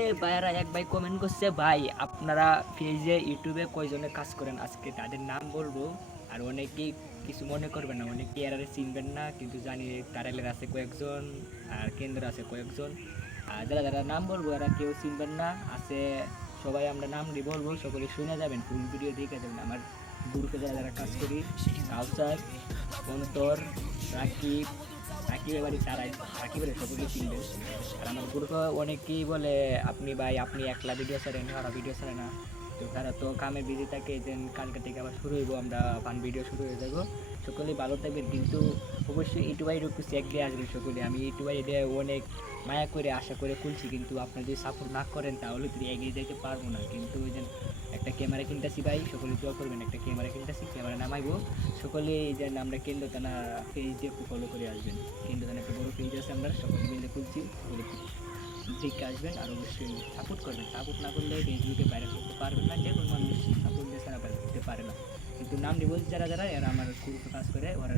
এই ভাইয়ারা এক ভাই কমেন্ট করছে, ভাই আপনারা পেজে ইউটিউবে কয়জনে কাজ করেন আজকে তাদের নাম বলবো। আর অনেকেই কিছু মনে করবেন না, অনেকেই এরারে চিনবেন না, কিন্তু জানি টারেলের আছে কয়েকজন আর কেন্দ্র আছে কয়েকজন। আর যারা যারা নাম বলবো এরা কেউ চিনবেন না আছে। সবাই আমরা নাম দিয়ে বলবো, সকলে শুনে যাবেন, ফুল ভিডিও দেখে যাবেন। আমার গ্রুপে যারা যারা কাজ করি, কাউসার, অন্তর, রাকিব, রাকিবের বাড়ি তারাই, রাকিবের সকলেই চিনবেন। আর আমার গ্রুপে অনেকেই বলে আপনি ভাই আপনি একলা ভিডিও ছাড়েন, ওরা ভিডিও ছাড়ে না। তো তারা তো কামে বিজি থাকে, দেন কালকে থেকে আবার শুরু হইব, আমরা ফান ভিডিও শুরু হয়ে যাবো। সকলেই ভালো থাকবেন, কিন্তু অবশ্যই ইউটিউবাই একটু চেক দিয়ে আসবেন সকলে। আমি ইউটিউবাই দিয়ে অনেক মায়া করে আশা করে খুলছি, কিন্তু আপনারা যদি সাপোর্ট না করেন তাহলে তো এগিয়ে যেতে পারবো না। কিন্তু ওই যে একটা ক্যামেরা কিনতেছি ভাই, সকলে দোয়া করবেন, একটা ক্যামেরা কিনতেছি, ক্যামেরা নামাইবো। সকলে এই যে আমরা কেন্দ্র থানা পেজে একটু ফলো করে আসবেন। কেন্দ্র থানা একটা বড় পেজ আছে, আমরা সকলে মিলে খুলছি, সকলে দেখে আসবেন। আর অবশ্যই সাপোর্ট করবেন, সাপোর্ট না করলে ফেসবুকে ভাইরাল করতে পারবেন না। যে কোনো মানুষ সাপোর্ট দিয়ে ছাড়া ভাইরাল করতে পারে না। কিন্তু নাম নিবল যারা যারা এরা আমার গ্রুপে কাজ করে, ওরা